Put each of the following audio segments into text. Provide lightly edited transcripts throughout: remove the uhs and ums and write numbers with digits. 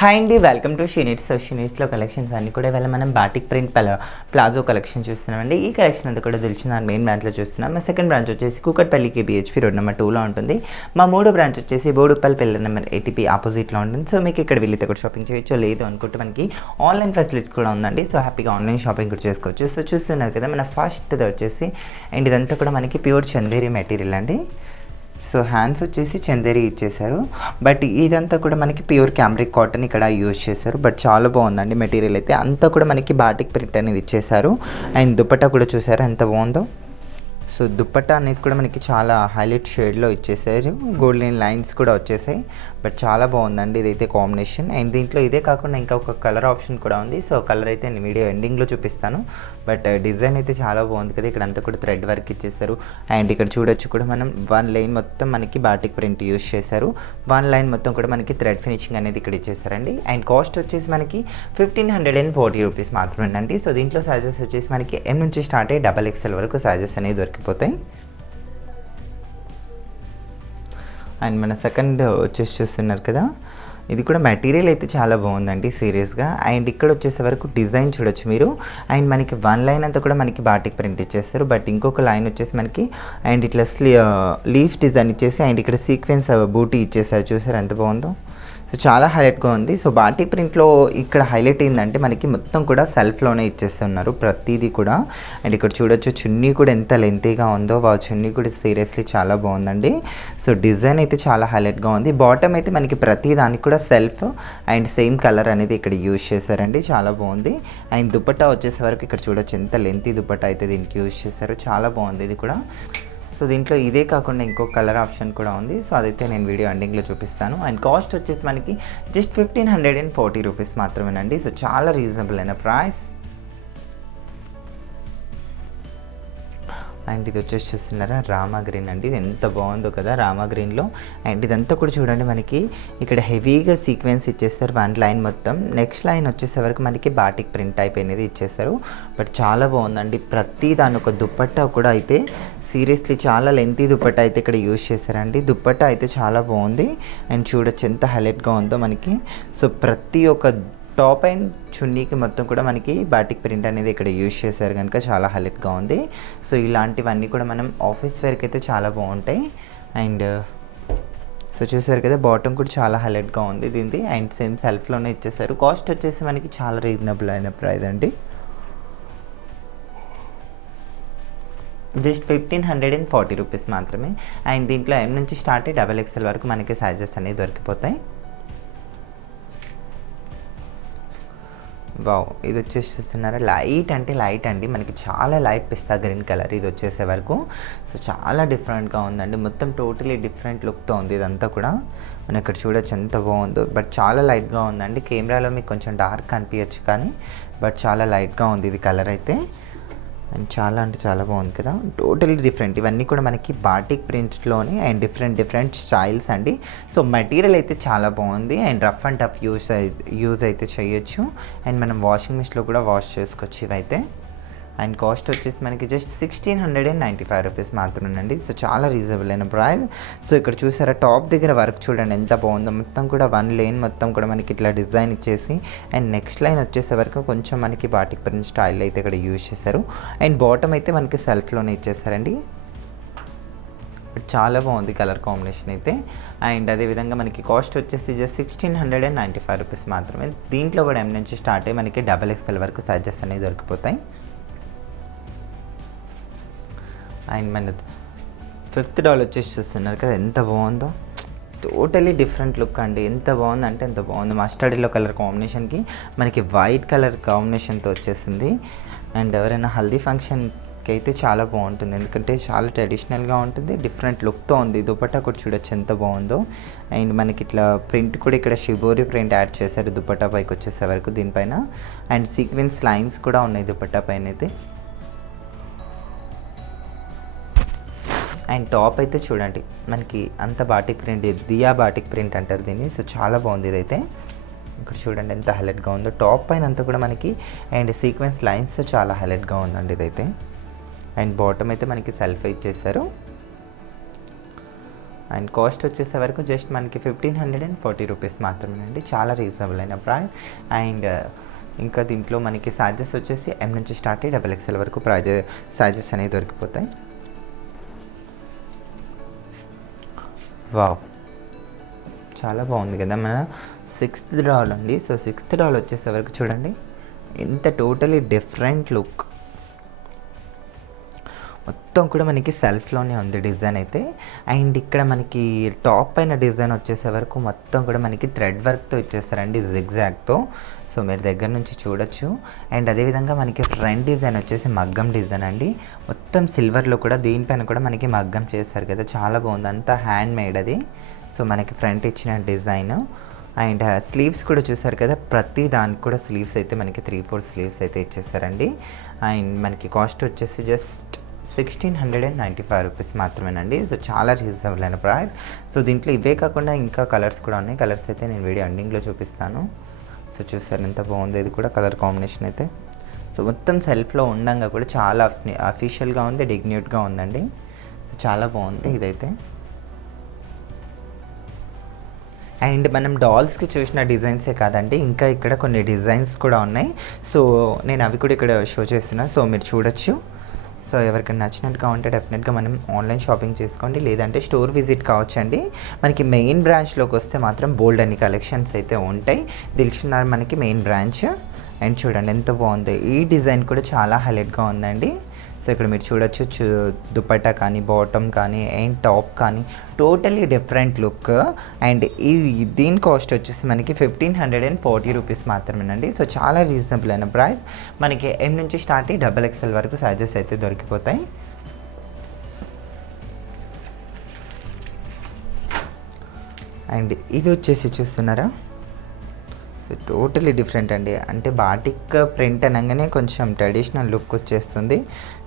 Hi అండి, welcome to షీనిట్స్. షీనిట్స్లో collections అన్నీ కూడా ఇవాళ మనం బాటిక్ ప్రింట్ ప్లాజో కలెక్షన్ చూస్తున్నామండి. ఈ కలెక్షన్ అంతా కూడా తెలిసిన మెయిన్ బ్రాంచ్లో చూస్తున్నాం. మా సెకండ్ బ్రాంచ్ వచ్చేసి కూకట్పల్లికి BHP రోడ్ నెంబర్ 2లో ఉంటుంది. మా మూడో బ్రాంచ్ వచ్చేసి బోడుపల్లి పిల్లర్ నెంబర్ 80 ఆపోజిట్లో ఉంటుంది. సో మీకు ఇక్కడ వీళ్ళతో కూడా షాపింగ్ చేయొచ్చు, లేదు అనుకుంటే మనకి ఆన్లైన్ ఫెసిలిటీ కూడా ఉందండి. సో హ్యాపీగా ఆన్లైన్ షాపింగ్ కూడా చేసుకోవచ్చు. సో చూస్తున్నారు కదా, మన ఫస్ట్ది వచ్చేసి అండ్ ఇదంతా కూడా మనకి ప్యూర్ చందేరి మెటీరియల్ అండి. సో హ్యాండ్స్ వచ్చేసి చందేరి ఇచ్చేసారు, బట్ ఇదంతా కూడా మనకి ప్యూర్ క్యామ్రిక్ కాటన్ ఇక్కడ యూజ్ చేశారు. బట్ చాలా బాగుందండి మెటీరియల్ అయితే. అంతా కూడా మనకి బాటిక్ ప్రింట్ అనేది ఇచ్చేసారు. అండ్ దుపట్టా కూడా చూసారు ఎంత బాగుందో. సో దుపట్టా అనేది కూడా మనకి చాలా హైలైట్ షేడ్లో ఇచ్చేసారు. గోల్డెన్ లైన్స్ కూడా వచ్చేసాయి. బట్ చాలా బాగుందండి ఇదైతే కాంబినేషన్. అండ్ దీంట్లో ఇదే కాకుండా ఇంకా ఒక కలర్ ఆప్షన్ కూడా ఉంది. సో కలర్ అయితే నేను వీడియో ఎండింగ్లో చూపిస్తాను. బట్ డిజైన్ అయితే చాలా బాగుంది కదా. ఇక్కడ అంతా కూడా థ్రెడ్ వర్క్ ఇచ్చేసారు. అండ్ ఇక్కడ చూడొచ్చు కూడా మనం వన్ లైన్ మొత్తం మనకి బాటిక్ ప్రింట్ యూజ్ చేశారు. వన్ లైన్ మొత్తం కూడా మనకి థ్రెడ్ ఫినిషింగ్ అనేది ఇక్కడ ఇచ్చేసారండి. అండ్ కాస్ట్ వచ్చేసి మనకి 1540 రూపీస్ మాత్రమేనండి. సో దీంట్లో సైజెస్ వచ్చేసి మనకి M నుంచి స్టార్ట్ అయ్యి XXL వరకు సైజెస్ అనేది దొరికిపోతాయి. అండ్ మన సెకండ్ వచ్చేసి చూస్తున్నారు కదా, ఇది కూడా మెటీరియల్ అయితే చాలా బాగుందండి సీరియస్గా. అండ్ ఇక్కడ వచ్చేసే వరకు డిజైన్ చూడొచ్చు మీరు. అండ్ మనకి వన్ లైన్ అంతా కూడా మనకి బాటిక్ ప్రింట్ ఇచ్చేస్తారు. బట్ ఇంకొక లైన్ వచ్చేసి మనకి అండ్ ఇట్లా లీఫ్ డిజైన్ ఇచ్చేసి అండ్ ఇక్కడ సీక్వెన్స్ బూటీ ఇచ్చేసారు. చూసారు ఎంత బాగుందో. సో చాలా హైలైట్గా ఉంది. సో బాటిక్ ప్రింట్లో ఇక్కడ హైలైట్ ఏంటంటే మనకి మొత్తం కూడా సెల్ఫ్లోనే ఇచ్చేస్తున్నారు ప్రతిదీ కూడా. అండ్ ఇక్కడ చూడొచ్చు చున్నీ కూడా ఎంత లెంతీగా ఉందో. చున్నీ కూడా సీరియస్లీ చాలా బాగుందండి. సో డిజైన్ అయితే చాలా హైలైట్గా ఉంది. బాటమ్ అయితే మనకి ప్రతి దానికి కూడా సెల్ఫ్ అండ్ సేమ్ కలర్ అనేది ఇక్కడ యూజ్ చేశారండి. చాలా బాగుంది. అండ్ దుపట్టా వచ్చేసే వరకు ఇక్కడ చూడొచ్చు ఎంత లెంతీ దుపట్టా అయితే దీనికి యూజ్ చేశారు. చాలా బాగుంది ఇది కూడా. సో దీంట్లో ఇదే కాకుండా ఇంకో కలర్ ఆప్షన్ కూడా ఉంది. సో అదైతే నేను వీడియో ఎండింగ్లో చూపిస్తాను. అండ్ కాస్ట్ వచ్చేసి మనకి జస్ట్ 1540 రూపీస్ మాత్రమేనండి. సో చాలా రీజనబుల్ అయిన ప్రైస్. అండ్ ఇది వచ్చేసి చూస్తున్నారా రామా గ్రీన్ అండి. ఇది ఎంత బాగుందో కదా రామా గ్రీన్లో. అండ్ ఇదంతా కూడా చూడండి మనకి ఇక్కడ హెవీగా సీక్వెన్స్ ఇచ్చేస్తారు వన్ లైన్ మొత్తం. నెక్స్ట్ లైన్ వచ్చేసే వరకు మనకి బాటిక్ ప్రింట్ టైప్ అనేది ఇచ్చేస్తారు. బట్ చాలా బాగుందండి. ప్రతి దాని ఒక దుపట్టా కూడా అయితే సీరియస్లీ చాలా లెంతీ దుపట్టా అయితే ఇక్కడ యూజ్ చేశారండి. దుపట్టా అయితే చాలా బాగుంది. అండ్ చూడొచ్చు ఎంత హైలైట్గా ఉందో మనకి. సో ప్రతి ఒక్క టాప్ అండ్ చున్నీకి మొత్తం కూడా మనకి బాటిక్ ప్రింట్ అనేది ఇక్కడ యూజ్ చేశారు కనుక చాలా హైలైట్గా ఉంది. సో ఇలాంటివన్నీ కూడా మనం ఆఫీస్ వేర్కి అయితే చాలా బాగుంటాయి. అండ్ సో చూసారు కదా, బాటమ్ కూడా చాలా హైలైట్గా ఉంది దీనిది. అండ్ సేమ్ సెల్ఫ్లోనే ఇచ్చేసారు. కాస్ట్ వచ్చేసి మనకి చాలా రీజనబుల్ అయిన ప్రైస్ అండి. జస్ట్ 1540 రూపీస్ మాత్రమే. అండ్ దీంట్లో M నుంచి స్టార్ట్ అయ్యి XXL వరకు మనకి సైజెస్ అనేవి దొరికిపోతాయి. వావ్, ఇది వచ్చేసి చూస్తున్నారా లైట్ అంటే లైట్ అండి. మనకి చాలా లైట్ పిస్తా గ్రీన్ కలర్ ఇది వచ్చేసే వరకు. సో చాలా డిఫరెంట్గా ఉందండి. మొత్తం టోటలీ డిఫరెంట్ లుక్తో ఉంది ఇదంతా కూడా. మనం ఇక్కడ చూడొచ్చు ఎంత బాగుందో. బట్ చాలా లైట్గా ఉందండి. కెమెరాలో మీకు కొంచెం డార్క్ అనిపించచ్చు కానీ బట్ చాలా లైట్గా ఉంది ఇది కలర్ అయితే. అండ్ చాలా అంటే చాలా బాగుంది కదా. Totally different. ఇవన్నీ కూడా మనకి బాటిక్ ప్రింట్స్లోనే అండ్ డిఫరెంట్ స్టైల్స్ అండి. సో మెటీరియల్ అయితే చాలా బాగుంది. And rough and tough use అయితే చేయొచ్చు. అండ్ మనం వాషింగ్ మిషన్లో కూడా వాష్ చేసుకోవచ్చు ఇవైతే. అండ్ కాస్ట్ వచ్చేసి మనకి జస్ట్ 1695 రూపీస్ మాత్రమేనండి. సో చాలా రీజనబుల్ అయిన ప్రైస్. సో ఇక్కడ చూసారా టాప్ దగ్గర వర్క్ చూడండి ఎంత బాగుందో. మొత్తం కూడా వన్ లైన్ మొత్తం కూడా మనకి ఇట్లా డిజైన్ ఇచ్చేసి అండ్ నెక్స్ట్ లైన్ వచ్చేసే వరకు కొంచెం మనకి బాటిక్ ప్రింట్ స్టైల్ అయితే ఇక్కడ యూజ్ చేశారు. అండ్ బాటమ్ అయితే మనకి సెల్ఫ్లోనే ఇచ్చేస్తారండి. బట్ చాలా బాగుంది కలర్ కాంబినేషన్ అయితే. అండ్ అదేవిధంగా మనకి కాస్ట్ వచ్చేసి జస్ట్ 1695 రూపీస్ మాత్రమే. దీంట్లో కూడా M నుంచి స్టార్ట్ అయ్యి మనకి XXL వరకు సైజెస్ అనేవి దొరికిపోతాయి. అండ్ మన ఫిఫ్త్ డాల్ వచ్చేసి చూస్తున్నారు కదా ఎంత బాగుందో. టోటలీ డిఫరెంట్ లుక్ అండి. ఎంత బాగుంది అంటే ఎంత బాగుంది. మస్టర్డ్ ఎల్లో కలర్ కాంబినేషన్కి మనకి వైట్ కలర్ కాంబినేషన్తో వచ్చేసింది. అండ్ ఎవరైనా హల్దీ ఫంక్షన్కి అయితే చాలా బాగుంటుంది. ఎందుకంటే చాలా ట్రెడిషనల్గా ఉంటుంది. డిఫరెంట్ లుక్తో ఉంది. దుపట్టా కూడా చూడొచ్చు ఎంత బాగుందో. అండ్ మనకి ఇట్లా ప్రింట్ కూడా ఇక్కడ షిబోరి ప్రింట్ యాడ్ చేశారు దుపట్టా పైకి వచ్చేసే వరకు దీనిపైన. అండ్ సీక్వెన్స్ లైన్స్ కూడా ఉన్నాయి దుపట్టా పైన అయితే. అండ్ టాప్ అయితే చూడండి మనకి అంత బాటిక్ ప్రింట్, దియా బాటిక్ ప్రింట్ అంటారు దీన్ని. సో చాలా బాగుంది ఇదైతే. ఇక్కడ చూడండి ఎంత హైలైట్గా ఉందో. టాప్ పైన అంతా కూడా మనకి అండ్ సీక్వెన్స్ లైన్స్తో చాలా హైలైట్గా ఉందండి ఇదైతే. అండ్ బాటమ్ అయితే మనకి సెల్ఫ్ ఇచ్చేసారు. అండ్ కాస్ట్ వచ్చేసే వరకు జస్ట్ మనకి 1540 రూపీస్ మాత్రమేనండి. చాలా రీజనబుల్ అయిన ప్రైస్. అండ్ ఇంకా దీంట్లో మనకి సైజెస్ వచ్చేసి ఎం నుంచి స్టార్ట్ అయ్యి XXL వరకు సైజెస్ అనేవి దొరికిపోతాయి. వావ్, చాలా బాగుంది కదా. మన 6th డాల్ అండి. సో 6th డాల్ వచ్చేసే వరకు చూడండి ఎంత టోటలీ డిఫరెంట్ లుక్. మొత్తం కూడా మనకి సెల్ఫ్లోనే ఉంది డిజైన్ అయితే. అండ్ ఇక్కడ మనకి టాప్ పైన డిజైన్ వచ్చేసే వరకు మొత్తం కూడా మనకి థ్రెడ్ వర్క్తో ఇచ్చేస్తారండి, జిగ్జాగ్తో. సో మీరు దగ్గర నుంచి చూడొచ్చు. అండ్ అదేవిధంగా మనకి ఫ్రంట్ డిజైన్ వచ్చేసి మగ్గం డిజైన్ అండి. మొత్తం సిల్వర్లో కూడా దీనిపైన కూడా మనకి మగ్గం చేశారు కదా, చాలా బాగుంది. అంతా హ్యాండ్ మేడ్ అది. సో మనకి ఫ్రంట్ ఇచ్చిన డిజైన్. అండ్ స్లీవ్స్ కూడా చూసారు కదా, ప్రతి దానికి కూడా స్లీవ్స్ అయితే మనకి 3-4 స్లీవ్స్ అయితే ఇచ్చేసారండి. అండ్ మనకి కాస్ట్ వచ్చేసి జస్ట్ 1695 రూపీస్ మాత్రమేనండి. సో చాలా రీజనబుల్ అయిన ప్రైస్. సో దీంట్లో ఇవే కాకుండా ఇంకా కలర్స్ కూడా ఉన్నాయి. కలర్స్ అయితే నేను వీడియో ఎండింగ్లో చూపిస్తాను. సో చూసారు ఎంత బాగుంది, ఇది కూడా కలర్ కాంబినేషన్ అయితే. సో మొత్తం సెల్ఫ్లో ఉండంగా కూడా చాలా అఫీషియల్గా ఉంది, డిగ్న్యూట్గా ఉందండి. సో చాలా బాగుంది ఇదైతే. అండ్ మనం డాల్స్కి చూసిన డిజైన్సే కాదండి, ఇంకా ఇక్కడ కొన్ని డిజైన్స్ కూడా ఉన్నాయి. సో నేను అవి కూడా ఇక్కడ షో చేస్తున్నా, సో మీరు చూడొచ్చు. సో ఎవరికైనా నచ్చినట్టుగా ఉంటే డెఫినెట్గా మనం ఆన్లైన్ షాపింగ్ చేసుకోండి, లేదంటే స్టోర్ విజిట్ కావచ్చండి. మనకి మెయిన్ బ్రాంచ్లోకి వస్తే మాత్రం బోల్డ్ అన్ని కలెక్షన్స్ అయితే ఉంటాయి. దిల్షుఖ్నగర్ మనకి మెయిన్ బ్రాంచ్. అండ్ చూడండి ఎంత బాగుంది, ఈ డిజైన్ కూడా చాలా హైలైట్గా ఉందండి. సో ఇక్కడ మీరు చూడొచ్చు, దుపట్టా కానీ, బాటమ్ కానీ, అండ్ టాప్ కానీ టోటలీ డిఫరెంట్ లుక్. అండ్ దీని కాస్ట్ వచ్చేసి మనకి 1540 రూపీస్ మాత్రమేనండి. సో చాలా రీజనబుల్ అయిన ప్రైస్. మనకి ఎం నుంచి స్టార్ట్ అయ్యి XXL వరకు సైజెస్ అయితే దొరికిపోతాయి. అండ్ ఇది వచ్చేసి చూస్తున్నారా, సో టోటలీ డిఫరెంట్ అండి. అంటే బాటిక్ ప్రింట్ అనగానే కొంచెం ట్రెడిషనల్ లుక్ వచ్చేస్తుంది.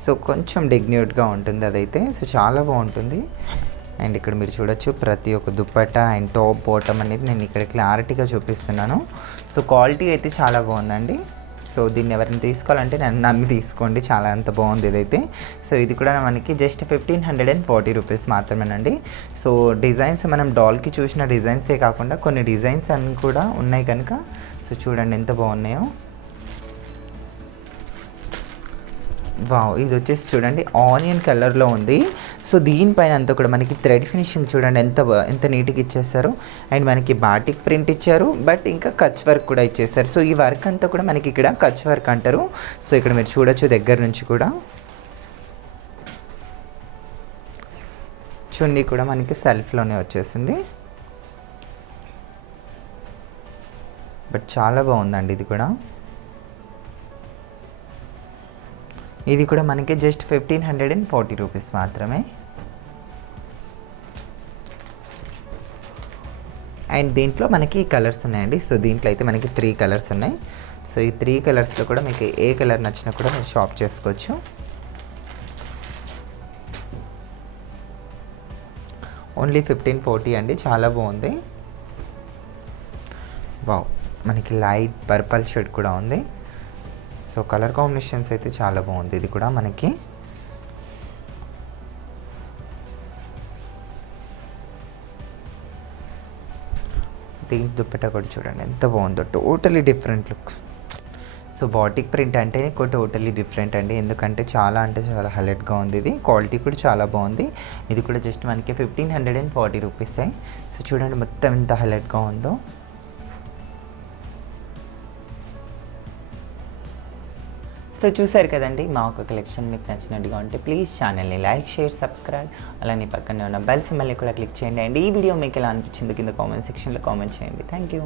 సో కొంచెం డిగ్న్యూట్గా ఉంటుంది అదైతే. సో చాలా బాగుంటుంది. అండ్ ఇక్కడ మీరు చూడొచ్చు ప్రతి ఒక్క దుప్పట్టా అండ్ టాప్ బాటమ్ అనేది నేను ఇక్కడ క్లారిటీగా చూపిస్తున్నాను. సో క్వాలిటీ అయితే చాలా బాగుందండి. సో దీన్ని ఎవరైనా తీసుకోవాలంటే నన్ను నమ్మి తీసుకోండి, చాలా అంత బాగుంది ఇదైతే. సో ఇది కూడా మనకి జస్ట్ 1540 రూపీస్ మాత్రమేనండి. సో డిజైన్స్ మనం డాల్కి చూసిన డిజైన్సే కాకుండా కొన్ని డిజైన్స్ అన్నీ కూడా ఉన్నాయి కనుక సో చూడండి ఎంత బాగున్నాయో. వావ్, ఇది వచ్చేసి చూడండి ఆనియన్ కలర్లో ఉంది. సో దీనిపైన అంతా కూడా మనకి థ్రెడ్ ఫినిషింగ్ చూడండి ఎంత నీట్గా ఇచ్చేస్తారు. అండ్ మనకి బాటిక్ ప్రింట్ ఇచ్చారు, బట్ ఇంకా కచ్ వర్క్ కూడా ఇచ్చేస్తారు. సో ఈ వర్క్ అంతా కూడా మనకి ఇక్కడ కచ్ వర్క్ అంటారు. సో ఇక్కడ మీరు చూడొచ్చు దగ్గర నుంచి కూడా. చున్నీ కూడా మనకి సెల్ఫ్లోనే వచ్చేసింది, బట్ చాలా బాగుందండి ఇది కూడా. ఇది కూడా మనకి జస్ట్ 1540 రూపీస్ మాత్రమే. అండ్ దీంట్లో మనకి కలర్స్ ఉన్నాయండి. సో దీంట్లో అయితే మనకి 3 కలర్స్ ఉన్నాయి. సో ఈ 3 కలర్స్లో కూడా మీకు ఏ కలర్ నచ్చినా కూడా మీరు షాప్ చేసుకోవచ్చు. ఓన్లీ 1540 అండి, చాలా బాగుంది. వావ్, మనకి లైట్ పర్పల్ షేడ్ కూడా ఉంది. సో కలర్ కాంబినేషన్స్ అయితే చాలా బాగుంది. ఇది కూడా మనకి దీని దుప్పట్టా కూడా చూడండి ఎంత బాగుందో, totally different look. So batik print అంటే టోటలీ డిఫరెంట్ అండి, ఎందుకంటే చాలా అంటే చాలా హైలైట్గా ఉంది. ఇది క్వాలిటీ కూడా చాలా బాగుంది. ఇది కూడా జస్ట్ మనకి 1540 రూపీసే. సో చూడండి మొత్తం ఎంత హైలైట్గా ఉందో. సో చూసారు కదండి, మా ఒక కలెక్షన్ మీకు నచ్చినట్టుగా ఉంటే ప్లీజ్ ఛానల్ని లైక్, షేర్, సబ్స్క్రైబ్, అలానే పక్కనే ఉన్న బెల్ సింబల్ని కూడా క్లిక్ చేయండి. అండ్ ఈ వీడియో మీకు ఎలా అనిపించింది కింద కామెంట్ సెక్షన్లో కామెంట్ చేయండి. Thank you.